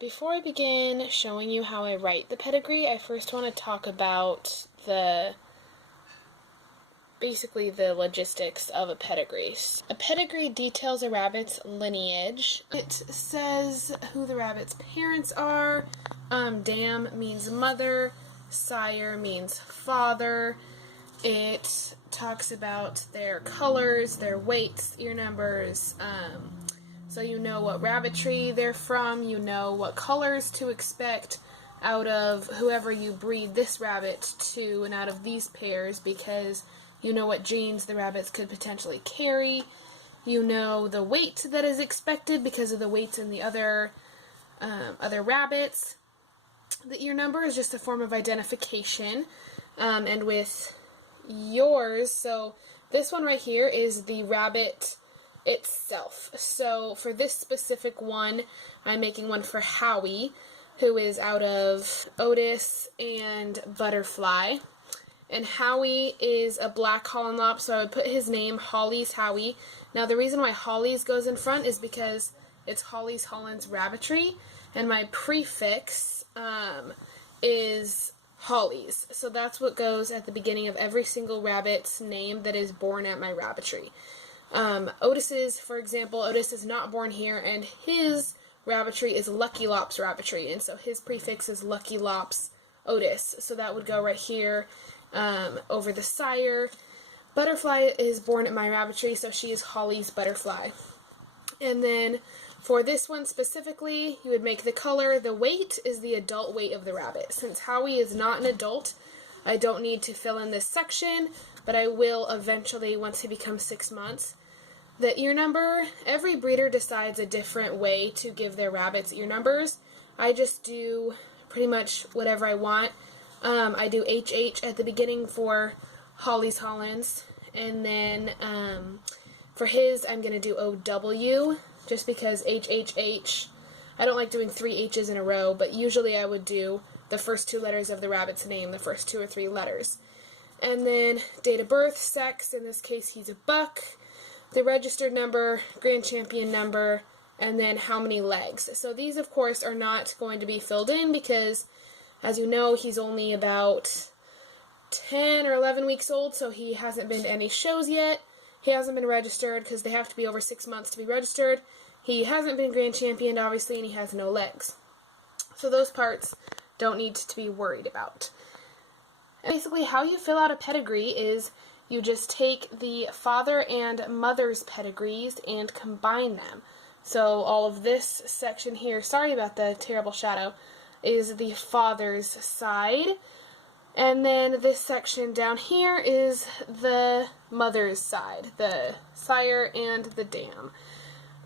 Before I begin showing you how I write the pedigree, I first want to talk about basically the logistics of a pedigree. A pedigree details a rabbit's lineage. It says who the rabbit's parents are. Dam means mother, sire means father. It talks about their colors, their weights, ear numbers, so you know what rabbitry they're from, you know what colors to expect out of whoever you breed this rabbit to and out of these pairs, because you know what genes the rabbits could potentially carry. You know the weight that is expected because of the weights in the other rabbits. The ear number is just a form of identification, and with yours, so this one right here is the rabbit itself. So for this specific one, I'm making one for Howie, who is out of Otis and Butterfly. And Howie is a black Holland Lop, so I would put his name, Holly's Howie. Now the reason why Holly's goes in front is because it's Holly's Hollands Rabbitry, and my prefix is Holly's. So that's what goes at the beginning of every single rabbit's name that is born at my rabbitry. Otis's, for example, Otis is not born here, and his rabbitry is Lucky Lop's rabbitry, and so his prefix is Lucky Lop's Otis. So that would go right here over the sire. Butterfly is born at my rabbitry, so she is Holly's Butterfly. And then for this one specifically, you would make the color. The weight is the adult weight of the rabbit. Since Howie is not an adult, I don't need to fill in this section, but I will eventually once he becomes 6 months. The ear number, every breeder decides a different way to give their rabbits ear numbers. I just do pretty much whatever I want. I do HH at the beginning for Holly's Hollands, and then for his I'm going to do OW, just because HHH, I don't like doing 3 H's in a row, but usually I would do the first 2 letters of the rabbit's name, the first 2 or 3 letters. And then date of birth, sex, in this case he's a buck, the registered number, grand champion number, and then how many legs. So these of course are not going to be filled in because, as you know, he's only about 10 or 11 weeks old, so he hasn't been to any shows yet. He hasn't been registered because they have to be over 6 months to be registered. He hasn't been grand championed, obviously, and he has no legs. So those parts don't need to be worried about. Basically, how you fill out a pedigree is you just take the father and mother's pedigrees and combine them. So all of this section here, sorry about the terrible shadow, is the father's side. And then this section down here is the mother's side, the sire and the dam.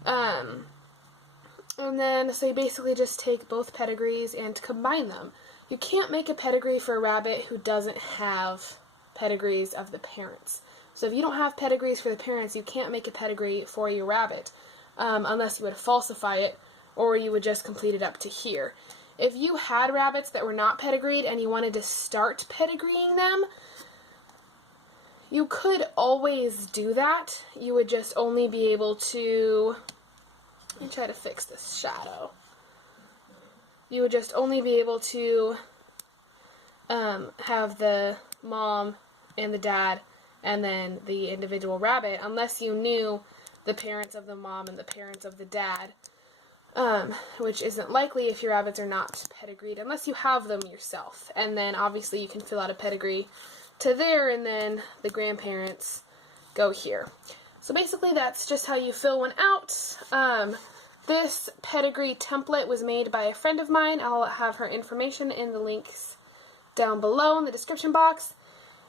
And then, so you basically just take both pedigrees and combine them. You can't make a pedigree for a rabbit who doesn't have pedigrees of the parents. So if you don't have pedigrees for the parents, you can't make a pedigree for your rabbit, unless you would falsify it, or you would just complete it up to here. If you had rabbits that were not pedigreed and you wanted to start pedigreeing them, you could always do that. You would just only be able to, let me try to fix this shadow. You would just only be able to have the mom and the dad and then the individual rabbit, unless you knew the parents of the mom and the parents of the dad, which isn't likely if your rabbits are not pedigreed, unless you have them yourself. And then obviously you can fill out a pedigree to there, and then the grandparents go here. So basically that's just how you fill one out. This pedigree template was made by a friend of mine. I'll have her information in the links down below in the description box.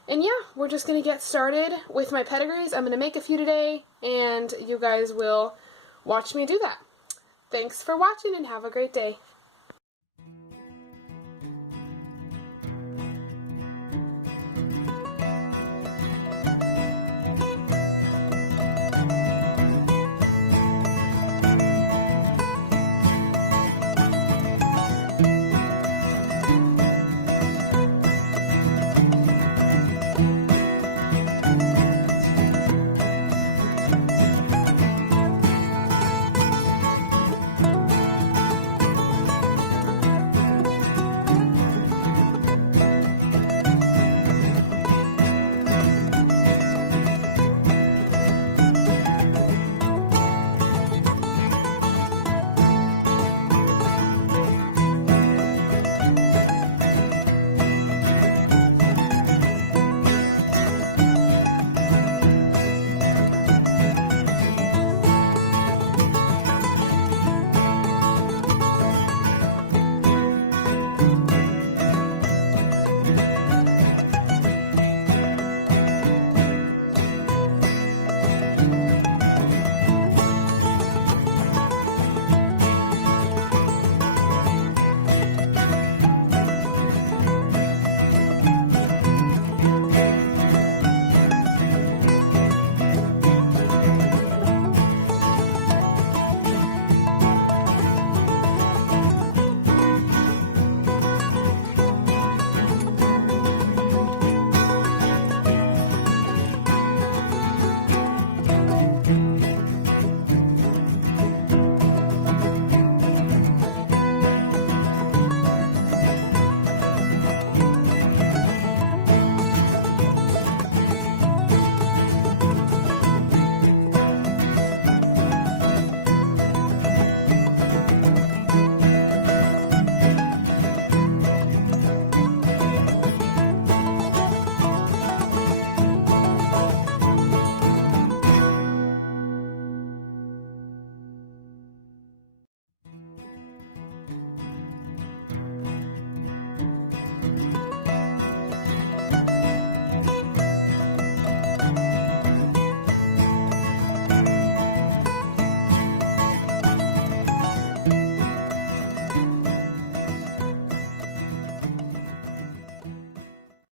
And yeah, we're just going to get started with my pedigrees. I'm going to make a few today, and you guys will watch me do that. Thanks for watching, and have a great day.